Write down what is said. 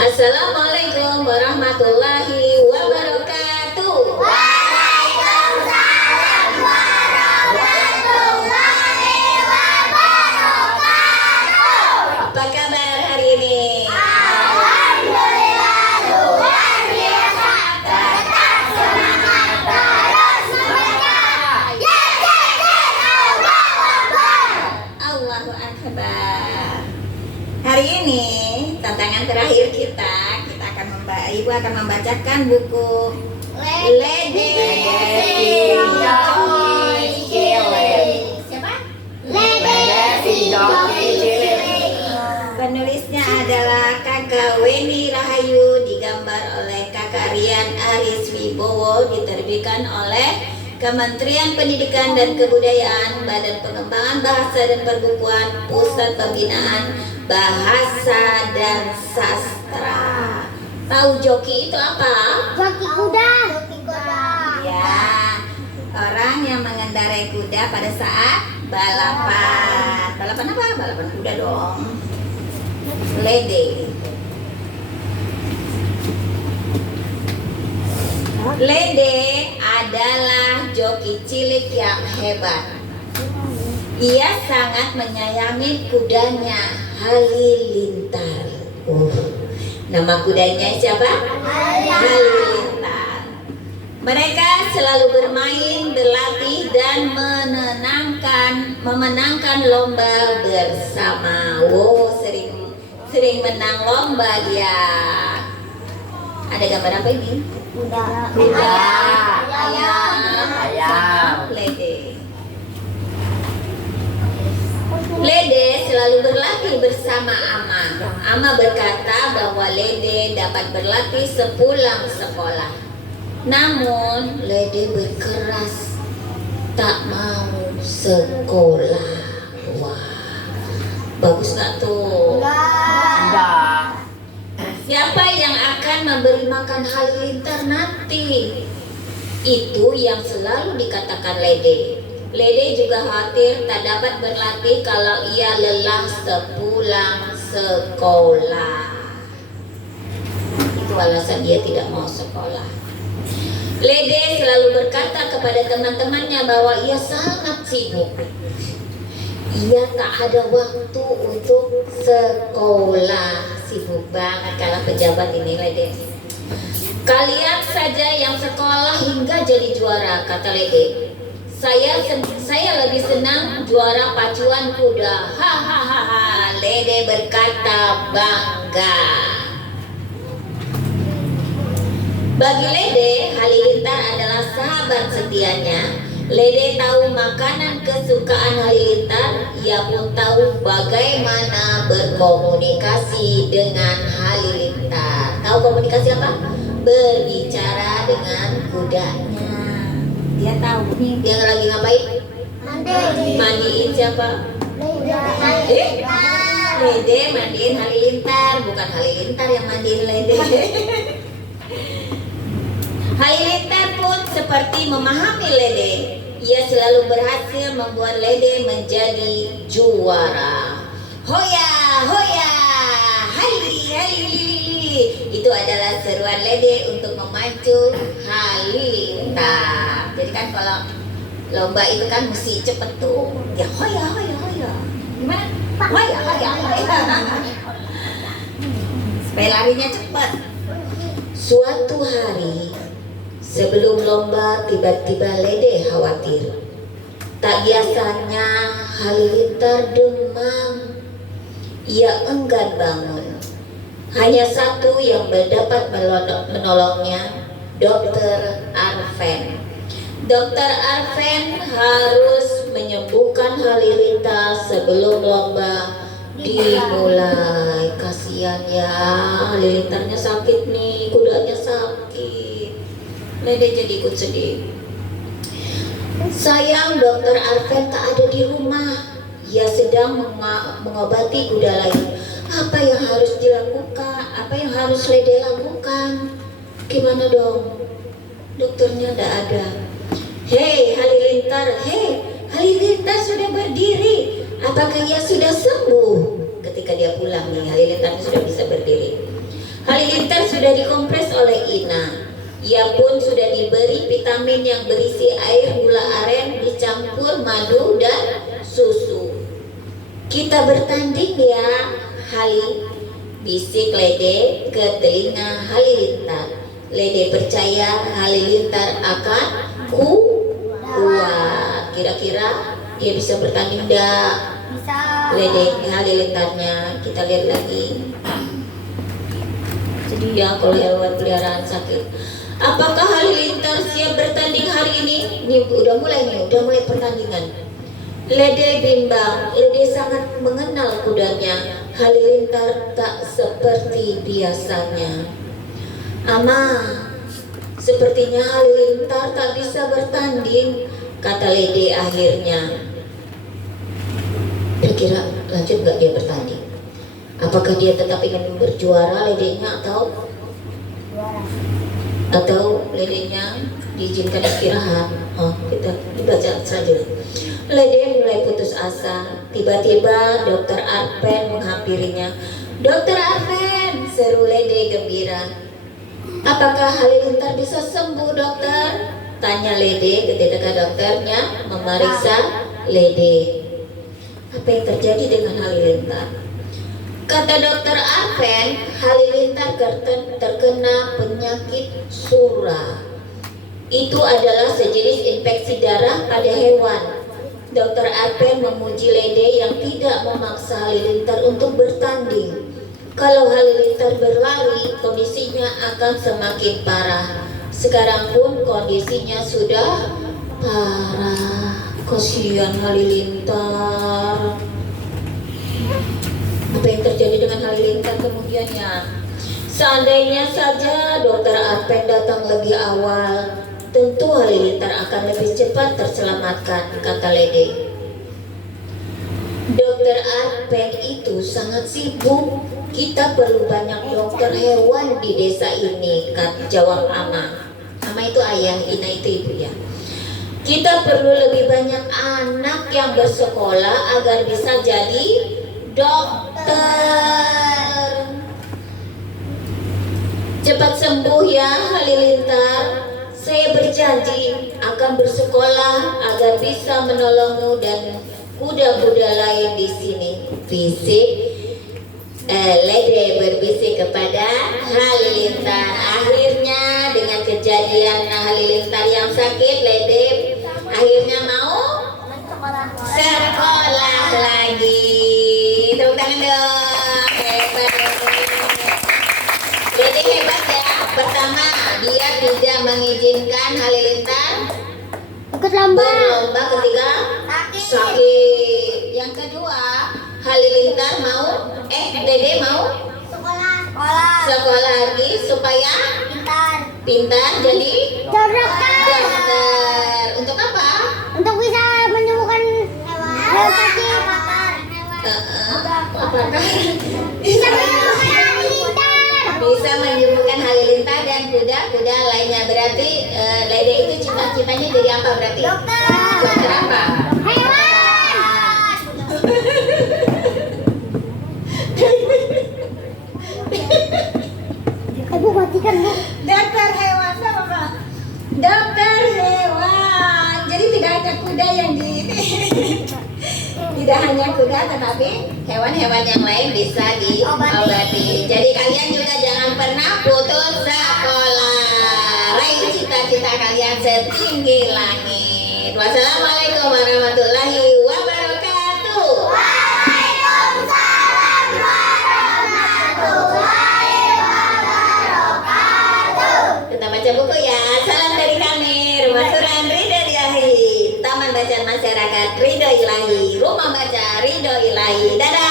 Assalamualaikum warahmatullahi wabarakatuh. Waalaikumsalam warahmatullahi wabarakatuh. Apa kabar hari ini? Alhamdulillah luar biasa. Tetap semangat terus mengajar. Allahu Akbar. Allahu Akbar. Hari ini tantangan terakhir kita akan Ibu akan membacakan buku Lede Siapa? Lede si Joki Cilik. Penulisnya adalah Kakak Weni Rahayu, digambar oleh Kakak Rian Aris Wibowo, diterbitkan oleh Kementerian Pendidikan dan Kebudayaan, Badan Pengembangan Bahasa dan Perbukuan, Pusat Pembinaan Bahasa dan Sastra. Tahu joki itu apa? Joki kuda. Joki kuda. Ya, orang yang mengendarai kuda pada saat balapan. Balapan apa? Balapan kuda dong. Lede. Lede adalah joki cilik yang hebat. Ia sangat menyayangi kudanya, Halilintar. Nama kudanya siapa? Halilintar. Mereka selalu bermain, berlatih, dan memenangkan lomba bersama. Wow, sering menang lomba dia. Ada gambar apa ini? Kuda. Ayam. Lede selalu berlatih bersama Ama. Ama berkata bahwa Lede dapat berlatih sepulang sekolah. Namun Lede berkeras tak mau sekolah. Wah, bagus gak tuh? Siapa yang akan memberi makan Halilintar nanti? Itu yang selalu dikatakan Lede. Lede juga khawatir tak dapat berlatih kalau ia lelah sepulang sekolah. Itu alasan dia tidak mau sekolah. Lede selalu berkata kepada teman-temannya bahwa ia sangat sibuk. Ia tak ada waktu untuk sekolah. Sibuk banget kalau pejabat ini, Lede. Kalian saja yang sekolah hingga jadi juara, kata Lede. Saya lebih senang juara pacuan kuda. Hahaha. Lede berkata bangga. Bagi Lede, Halilintar adalah sahabat setianya. Lede tahu makanan kesukaan Halilintar. Ia pun tahu bagaimana berkomunikasi dengan Halilintar. Tahu komunikasi apa? Berbicara dengan kudanya. Dia tahu nih, dia lagi ngapain? Mandiin siapa? Lede mandiin Halilintar, bukan Halilintar yang mandiin Lede. Halilintar pun seperti memahami Lede. Ia selalu berhasil membuat Lede menjadi juara. Hoya, hoya, Hali, Hali. Itu adalah seruan Lede untuk memacu Halilintar. Jadi kan kalau lomba itu kan mesti cepet tuh. Ya hoya, hoya, hoya. Gimana? Hoya, hoya, hoya. Supaya larinya cepat. Suatu hari sebelum lomba, tiba-tiba Lede khawatir. Tak biasanya Halilintar demam. Ia enggan bangun. Hanya satu yang dapat menolongnya, Dokter Arven. Dokter Arven harus menyembuhkan Halilintar sebelum lomba dimulai. Kasihan ya, Halilintarnya sakit nih, kudanya sakit. Lede jadi ikut sedih. Sayang, Dokter Arven tak ada di rumah. Ia sedang mengobati kuda lain. Apa yang harus dilakukan? Apa yang harus Lede lakukan? Gimana dong? Dokternya tidak ada. Hei Halilintar, sudah berdiri. Apakah ia sudah sembuh? Ketika dia pulang nih, Halilintar sudah bisa berdiri. Halilintar sudah dikompres oleh Ina. Ia pun sudah diberi vitamin yang berisi air gula aren dicampur madu dan susu. Kita bertanding ya, Hali, bisik Lede ke telinga Halilintar. Lede percaya Halilintar akan kuat. Kira-kira dia bisa bertanding enggak? Bisa. Lede Halilintarnya kita lihat lagi. Jadi ya kalau hewan peliharaan sakit. Apakah Halilintar siap bertanding hari ini? Ini udah mulai pertandingan. Lede bimbang, Lede sangat mengenal kudanya. Halilintar tak seperti biasanya. Ama, sepertinya Halilintar tak bisa bertanding, kata Lede akhirnya. Kira-kira lanjut gak dia bertanding? Apakah dia tetap ingin berjuara Ledenya atau Ledenya diizinkan istirahat? Oh, kita dibaca saja. Lede mulai putus asa. Tiba-tiba Dokter Arpen menghampirinya. Dokter Arpen, seru Lede gembira. Apakah Halilintar bisa sembuh, dokter? Tanya Lede ketika dokternya memeriksa Lede. Apa yang terjadi dengan Halilintar? Kata Dokter Arpen, Halilintar terkena penyakit surra. Itu adalah sejenis infeksi darah pada hewan. Dokter Arpen memuji Lede yang tidak memaksa Halilintar untuk bertanding. Kalau Halilintar berlari, kondisinya akan semakin parah. Sekarang pun kondisinya sudah parah. Kasihan Halilintar. Apa yang terjadi dengan Halilintar kemudian ya? Seandainya saja Dokter Arpen datang lebih awal, tentu Halilintar akan lebih cepat terselamatkan, kata Lede. Dokter Arpen itu sangat sibuk. Kita perlu banyak dokter hewan di desa ini, jawab Ama. Ama itu ayah, Ina itu ibu ya. Kita perlu lebih banyak anak yang bersekolah agar bisa jadi dokter. Cepat sembuh ya Halilintar. Saya berjanji akan bersekolah agar bisa menolongmu dan kuda-kuda lain di sini. Bisik Lede berbisik kepada Halilintar. Akhirnya dengan kejadian Halilintar yang sakit, Lede akhirnya mau sekolah lagi. Tepuk tangan dong. Hebat. Lede hebat ya. Pertama, dia tidak mengizinkan Halilintar Ikut lomba. berlomba ketika sakit. Yang kedua, Halilintar mau Dede mau sekolah lagi supaya pintar jadi dokter. Untuk apa? Untuk bisa menyembuhkan hewan sakit. Apakah Bisa menyembuhkan Halilintar. bisa menyembuhkan Halilintar dan kuda-kuda lainnya? Berarti Lede itu cita-citanya jadi apa berarti? Dokter apa? Hewan. Ibu matikan bu. Dokter hewan sama Pak. Dokter hewan. Jadi tidak hanya kuda yang tidak hanya kuda tetapi hewan-hewan yang lain bisa diobati. Jadi kalian juga jangan pernah putus sekolah. Raih cita-cita kalian setinggi langit. Wassalamualaikum warahmatullahi wabarakatuh. Waalaikumsalam warahmatullahi wabarakatuh. Kita baca buku ya. Salam dari kami, Rumah Suran Ridho Ilahi, Taman Bacaan Masyarakat Ridho Ilahi, Rumah Baca Ridho Ilahi. Dadah.